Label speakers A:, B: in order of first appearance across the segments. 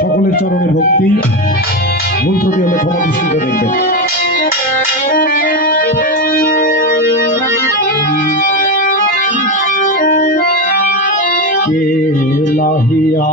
A: সকলের চরণে ভক্তি। মন্ত্রটি আমি ক্ষমা দৃষ্টিতে দেখবেন কে লাহিয়া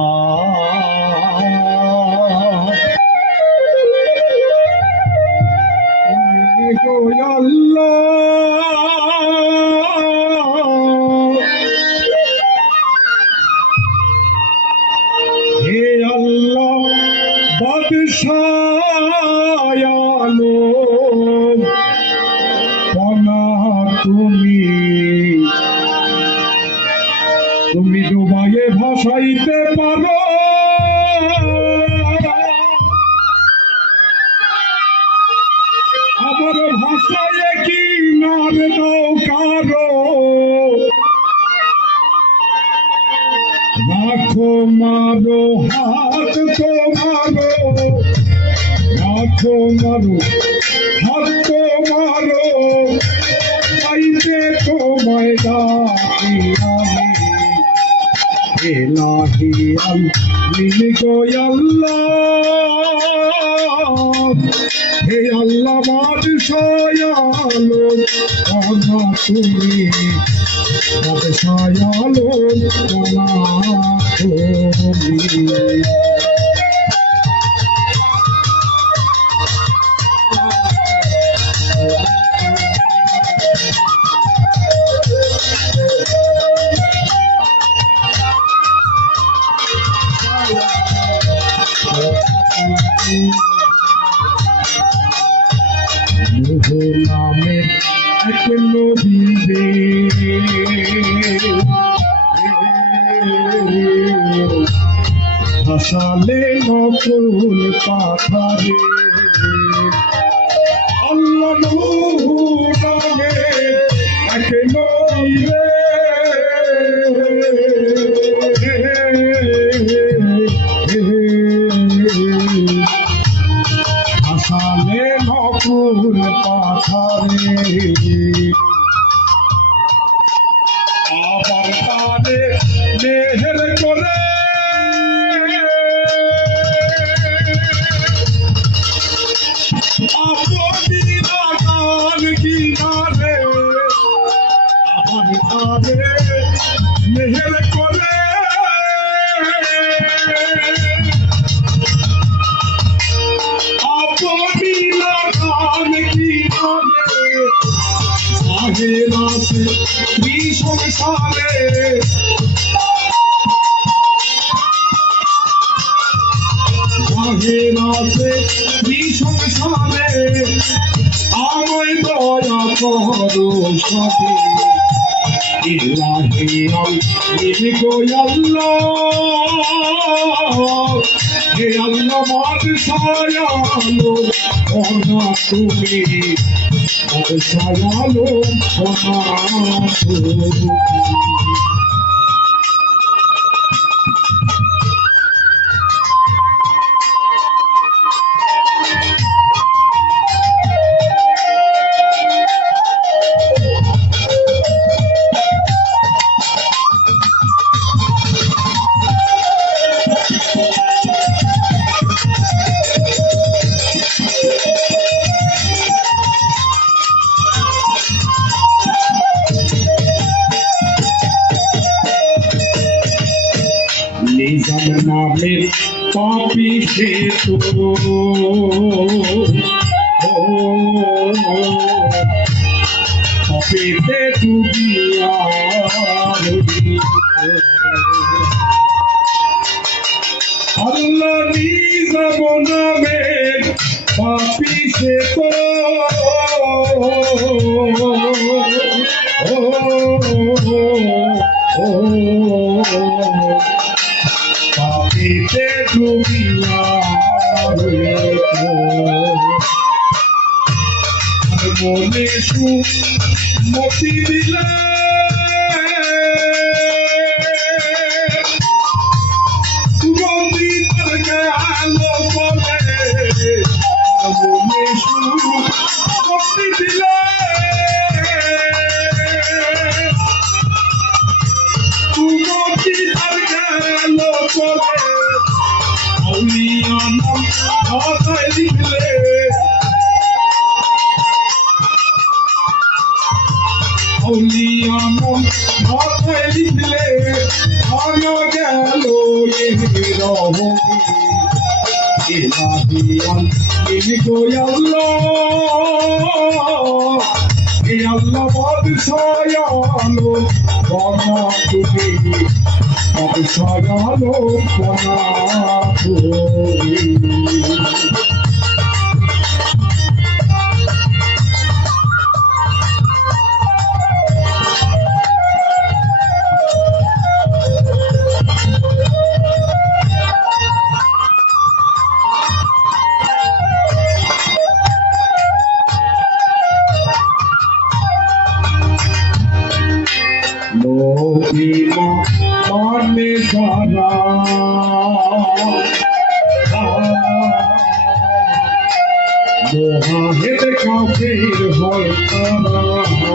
A: তুমি তুমি ডুবাইয়ে ভাসাইতে মারো হাত মারো চাইতে তোমায় ডাকি আমি এলাহি গো আল্লাহ হে আল্লাহ বাদশায়ালো আল্লাহ তুমি বাদশায়ালো আল্লাহ তুমি তারে মেহের করে আপনি লাগান কি নামে আহিরাতে ভীষণ সালে আহিরাতে ভীষণ সালে আমায় দয়া করো সবে ইলাহি গো আল্লাহ হে আল্লাহ বাদশায়ালো ওনা তুমি বাদশায়ালো ওনা তুমি নিজাম নামের পাপি সে তো। পাপিতে ডুবিয়া আল্লাহ নিজাম নামের পাপি সে তো। Osimile. এই আল্লাহ বাদশায়ালো বনা তুমি বাদশায়ালো বনা তুমি লোহিমা মানে যারা মহাহেদ কাফের হয় তারা।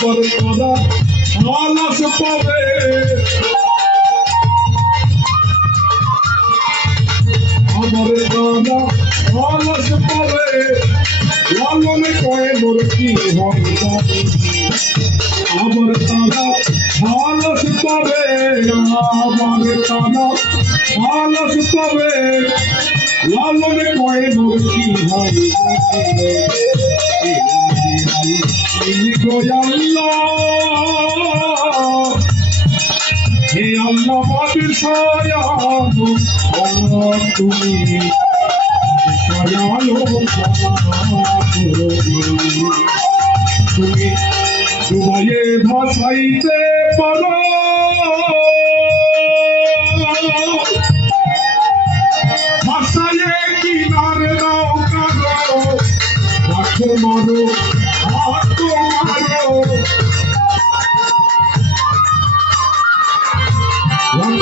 A: আবার তোরা আলাস পাবে আমার দাদা আলাস পাবে লালনে কয়ে মোর কি জানি আমার দাদা আলাস পাবে আমার পাবে লালনে কয়ে মোর কি আল্লাহ তুমি তুমি তোমায় ভাসাইতে পারো